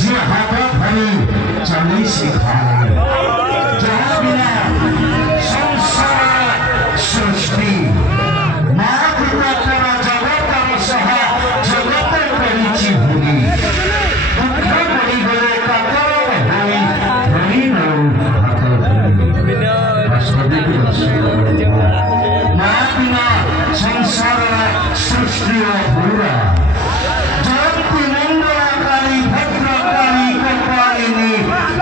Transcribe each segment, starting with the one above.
जे हाथ धरी चली सिखाए जहाँ बिना संसार सृष्टि माँ पिता करा जगत सह जगत करी भूमि दुख पड़ी गले कतर होई धनी माँ बिना संसार सृष्टि पूरा जगती मंगलाकारी भद्रकारी कपालिनी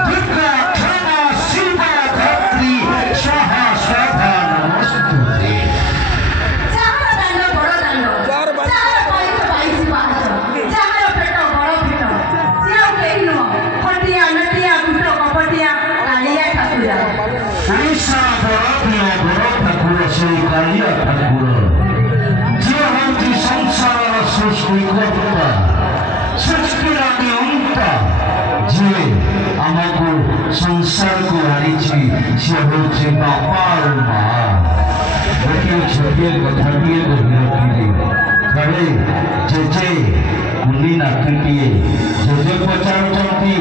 दुर्गा क्षमा शिवा धत्री स्वाहा स्वाहा नमस्तुते ऐसा बड़ा ठाकुर श्री कालिया ठाकुर जे हमारी संसार सृष्टि करता सृष्टि अंत जे आमको संसार को आनीची से होचे बापा और माँ गोटे छोटे कथाटिए रखिले थरे जेजे कुली नाथीटिए जेजे पचारुचंती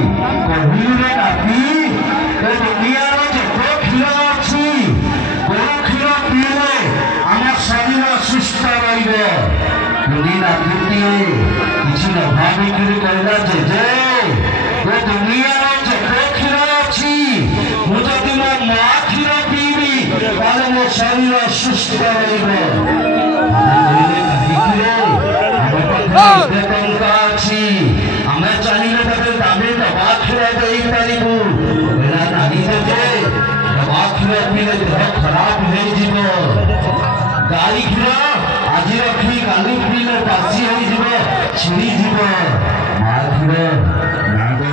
कहूरे नाथी ए दुनियार जेते क्षीर अच्छी गोर क्षीर पीले आम शरीर सुस्थ रहिबो कुली नाथीटिए किछि न भाबिकरी कहला जेजे ए दुनियार जेते क्षीर अच्छी मु जदि मो माँ क्षीर पीबी ताले मो शरीर सुस्थ रहिबो आमे चाहिए दामे दवा खिला दे पारिबू बेला नानी जे दवा खिला पीले देह खराब हो जीवो गाड़ी खिला आज रखी गाली पीले बासी हो जीवो छिड़ी जीवो मार खिला ना दे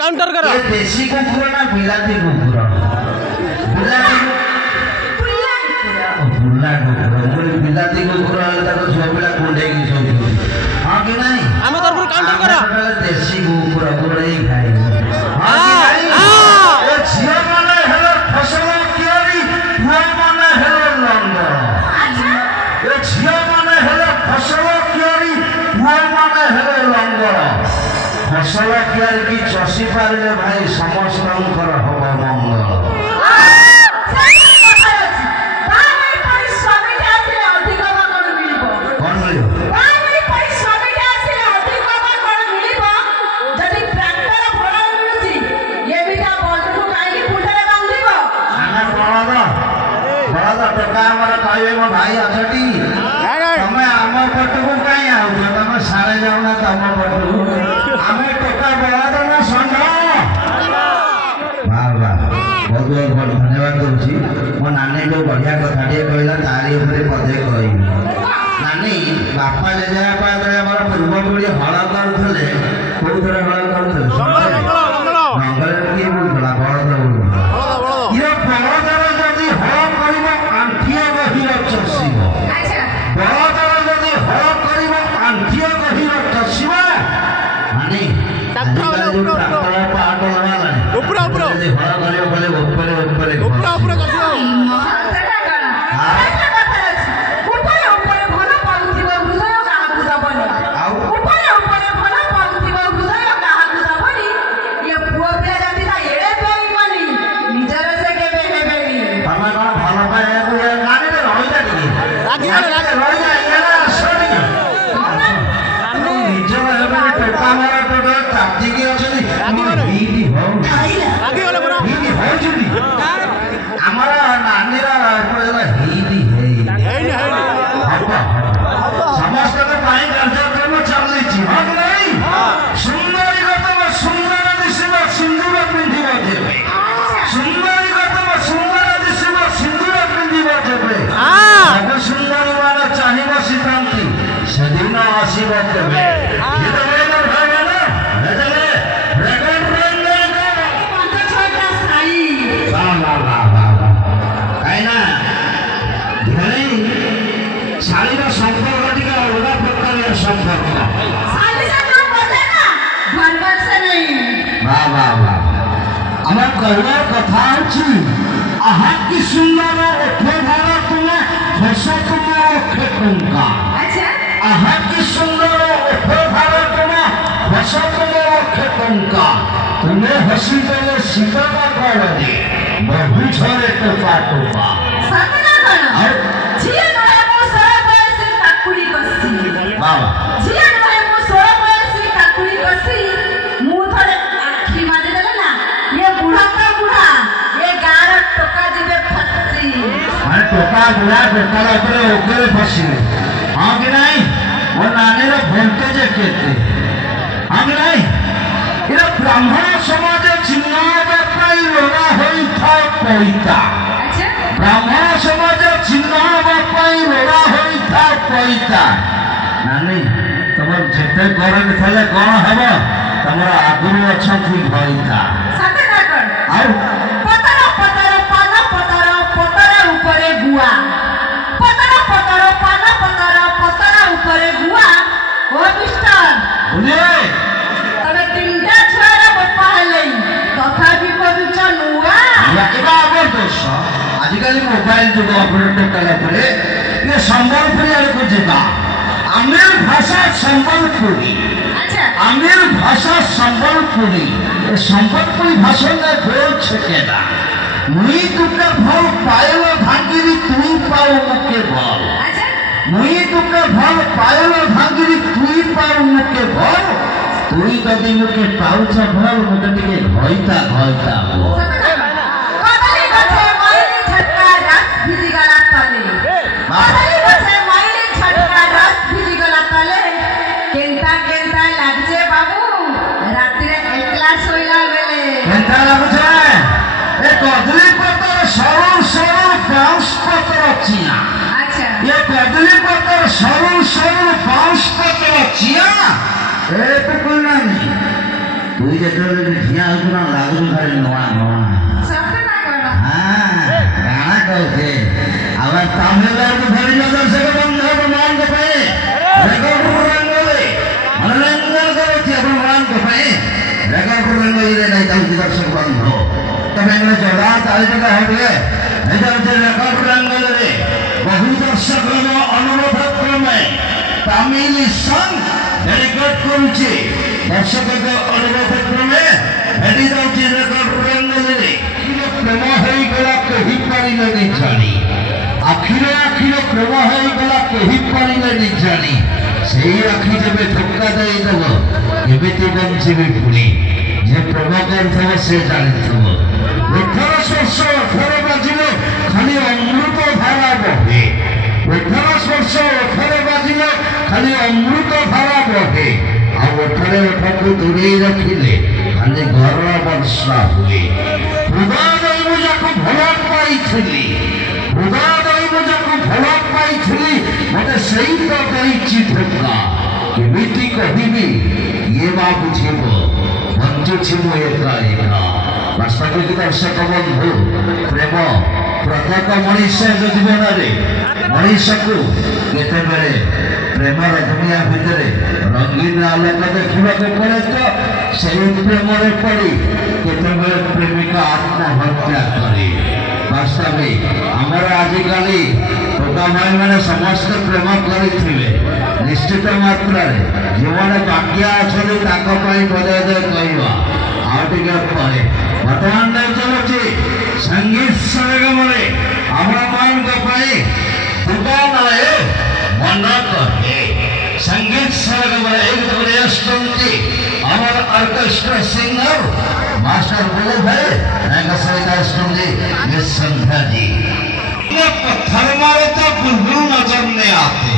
काउंटर करो देसी कुकुर ना बिलाती कुकुर बिलाती कुकुर सब पिला कुंडे की सब हाँ कि नहीं आम तरफ काउंटर करो देसी कुकुर कुकुर खाई झील माने हेलो फसल कियारी पुआ माने हेलो लंगर झील माने हेलो फसल कियारी पुआ माने हेलो लंगर फसल कियारी की चषी पारे भाई समस्त हम मंगल भाई अच्छी तुम आम पटक कहीं आउ तुम सारे जाऊना तुम पटक आम टोका बड़ा ना षंढ वाह वाह बहुत बहुत धन्यवाद दूसरी मो नानी जो बढ़िया कथा कहला तारी पदे कह नानी बापा जेजेबापा जो पूर्व पीढ़ी हल करुले कौ थे हल करुले नंगल किए बुलूला बड़द बुलूला ये बड़दर जदि हल कर आंठिए गहिर चषिब बड़दर जदि हल कर आंठिए गहिर चषिब माने पाट आमर नानी वाह वाह वाह আমার কইবার কথা হচ্ছে আহা কি সুন্দর ওঠে ধরা তুমি হস তোমার ওঠে টঙ্কা আচ্ছা আহা কি সুন্দর ওঠে ধরা তুমি হস তোমার ওঠে টঙ্কা তুমি হসি দেলে শীতটা করে বহু ঝরে টোপা টোপা সাতনা কোন ঝিয়া নয় মো সরা বয়সে কাকুড়ি কসি বাবা ঝিয়া নয় মো সরা বয়সে কাকুড়ি কসি মু থরে আখি মারি দেলে না ये बूढ़ा का बूढ़ा ये गार टोका जिबे फसी अरे टोका बुढ़ा टोका ऊपर ऊपर फसी हां कि नहीं वो नाने रे वोल्टेज केते हां कि नहीं इरा ब्राह्मण समाज चिन्हवा पाई लोगा होई था पईता अच्छा ब्राह्मण समाज चिन्हवा पाई लोगा होई था पईता नानी तमर जेते करे थले कोन हबो तमरा आगुरु अछथि भईता सातना कर आउ पतरा पतरा पाना पतरा पतरा ऊपरे गुआ पतरा पतरा पाना पतरा पतरा ऊपरे गुआ ओ मिस्टर बुझे तबे तीनटा छुआरा बापा हलै तथापि कबिच नुआ या एबा आबर दोष आजिकाली मोबाइल जुग ऑपरेटर कला परे ये संबलपुरी आरे को जेबा आमेर भाषा संबलपुरी अच्छा आमेर भाषा संबलपुरी ये संबलपुरी भाषा ने बोल छकेला मुई तुका भल पायल भांगिरी तुई पाऊ मुके भल अच्छा मुई तुका भल पायल भांगिरी तुई पाऊ मुके भल तुई कदी मुके पाउछ भल मुके टिके घइता घइता हो कदली गछे माइली छटका रस भिजी गला तले कदली गछे माइली छटका रस भिजी गला तले केंता केंता लागजे बाबू रात्रे एकला सोइला बेले केंता लागছে ए कदली पत्तर सरु सरु बाउंस पत्तर चिया अच्छा ये कदली पत्तर सरु सरु बाउंस पत्तर चिया ए तो कोई नहीं तू जे तो धिया उतना लागु घरे नवा नवा सपना करा हां गाना कहते अब तमिलनाडु भरी नजर से बंद है मान के पे रेकॉर्ड रंगले मनोरंजन करते अपन मान के पे रेकॉर्ड रंगले नहीं जाऊ दर्शक बंद हो तब एने जोड़ा ताली का हटे इधर से रेकॉर्ड रंगले बहु दर्शक अनुरोध क्रमे तमिल सॉन्ग रेकॉर्ड करूचे दर्शक अनुरोध क्रमे हेडी जाउची रेकॉर्ड रंगले प्रेम होई गला कहि पारिले नहीं जानी आखिर आखिर प्रेम होई गला कहि पारिले नहीं जानी सेही आखि जबे धक्का देई देबो एबेती बंचिबे पुनी जे प्रेम करथबो से जानिथबो 18 बाजिले खाली अमृत धारा बहे 18 बाजिले खाली अमृत धारा बहे आ 18 को दूरे रखिले खाली घर वर्षा हुए हृदय मुझको भला पाई हृदय मुझको भला पाई मत सही तो कही धोखा केमिति कहबी ये बा बुझिब बंचुछि मु एका एका वास्तविक दर्शक बंधु प्रेम प्रत्येक मनुष्य जीवन में मनुष्य को केते बेले प्रेमर दुनिया भितर रंगीन आलोक देखा पड़े तो से प्रेम पड़ी केते बेले प्रेमिका आत्महत्या करे वास्तविक आमर आजिकल टोका भाई मैंने समस्त प्रेम करते निश्चित मात्रा जो मैंने बाकी अच्छे बदे कहवा आगे पड़े बर्तमान नहीं चलुची संगीत सरगम मान दुकान मन कहे संगीत सरगम अमर ऑर्केस्ट्रा सिंगर मास्टर बोले भाई ये संध्या जी पत्थर मारे तो बुलबुल नजर नहीं आते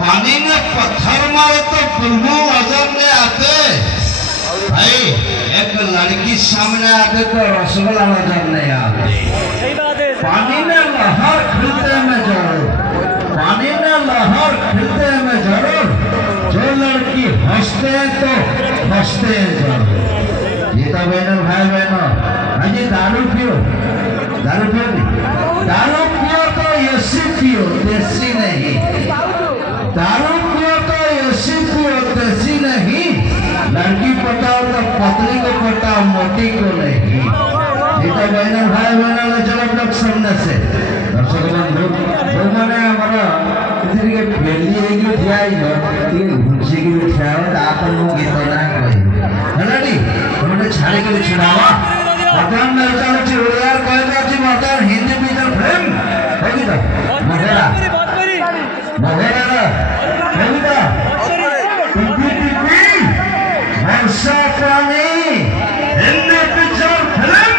पानी में पत्थर मारे तो बुलबुल नजर नहीं आते भाई एक लड़की सामने आते तो रसगुल्ला नजर नहीं आते पानी में लहर खिलते में जरूर पानी में लहर खिलते में जरूर जो लड़की हंसते हैं तो हंसते हैं जरूर गीता बहनों भाई बहनों अजी दारू पियो तो ऐसी पियो देसी नहीं दारू पियो तो ऐसी पियो देसी नहीं लड़की पटाओ तो पतली को पटाओ मोटी को नहीं। এটা বাইনার ভাই বোনেরা চলো ব্লক সামনে से দর্শক বন্ধু মানে আমরা এদিকে বেলি হইকি ঠিয়া হইলো ଟିକେ ঘুষিকি ঠিয়া হই আপন গীତ না কই ହେଲାଟି ତମେ ଛାଡ଼ିକି ଛିଡ଼ାवा ବର୍ତ୍ତମାନ ମୁଁ ଚାହୁଁଛି ଓଡ଼ିଆର କହିବା ଅଛି ବର୍ତ୍ତମାନ ହିନ୍ଦୀ ପିକ୍ଚର ଫିଲ୍ମ ହେଇକି ତ ମଗେରା ହେଇକି ତ ଟିପି ଟିପି ବର୍ଷା ପାଣି हिंदी पिक्चर फिल्म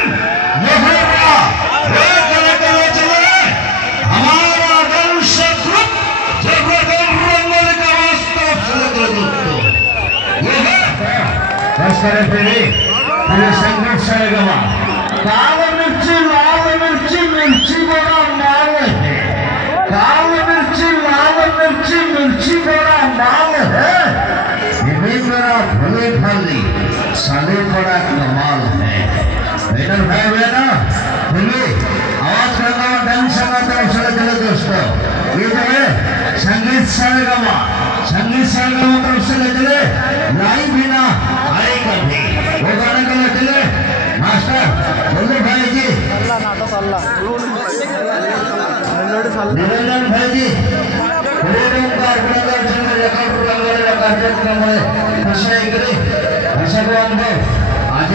मोहरा हमारा वंश ग्रुप जगदल रंगल का वास्तव दोस्तों बस करे फिर संगीत सरेगा काल मिर्ची लाल मिर्ची मिर्ची बड़ा माल है काल मिर्ची लाल मिर्ची मिर्ची बड़ा माल है ये मेरा भले भाली साले बड़ा कमाल है बेटर भाई बहना बोलिए आवाज करना डांस करना तरफ से चले दोस्तों ये जो है संगीत सरगमा तरफ से चले लाइव भी ना आएगा भी वो गाने के लिए चले मास्टर बोलो भाई जी निरंजन भाई जी आज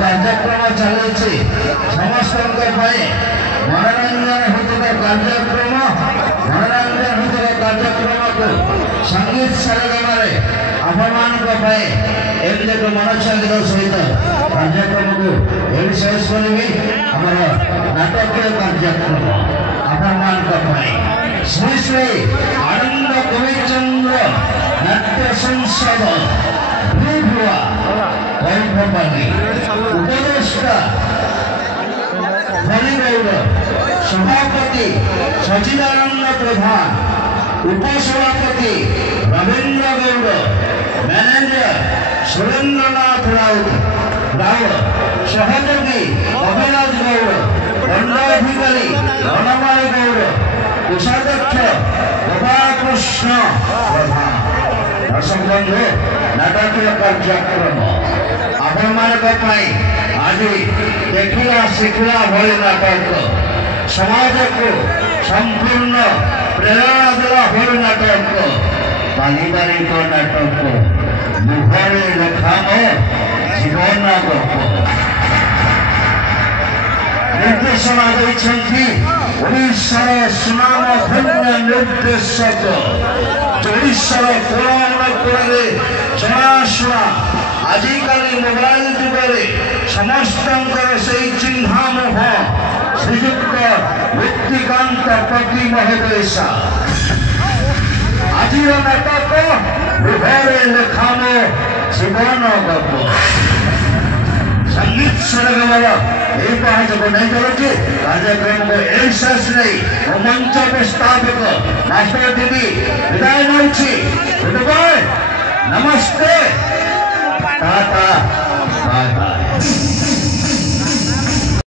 कार्यक्रम चलती समस्त मनोरंजन होता कार्यक्रम को संगीत सरगम आपण एक मनोच्छादित सहित कार्यक्रम को ये शेष करी नाटकीय कार्यक्रम आपण श्री श्री आनंद गोविंदचंद्र नाट्य संसद भूभुआ उपदेष्टा हरिगौड़ सभापति सचिदानंद प्रधान उपसभापति रवींद्र गौड़ मैनेजर सुरेंद्रनाथ राउत सहयोगी अभिराज गौड़ दंडाधिकारी धनमाल गौड़ कोषाध्यक्ष गोपालकृष्ण प्रधान दर्शक बंधु नाटकीय कार्यक्रम आपण आज देखला शिखला भली नाटक समाज को संपूर्ण प्रेरणा देला भली नाटक पारिवारिक नाटक मुहरे लेखाम जीवन गप निर्देशना ओडिशार सुनामधन्य निर्देशक ओडिशार कोलाहल जनाशुना आजिकल मोबाइल जुगे समस्त से चिन्हा मोह श्रीजुक्त मुक्तिकांत पति महोदयसा आज नाटक मुहरे लेखाम जीवन गप संगीत सरगम नहीं चलती कार्यक्रम को शेष नहीं मंच प्रस्तावक मास्टर दीदी विदाय नमस्ते।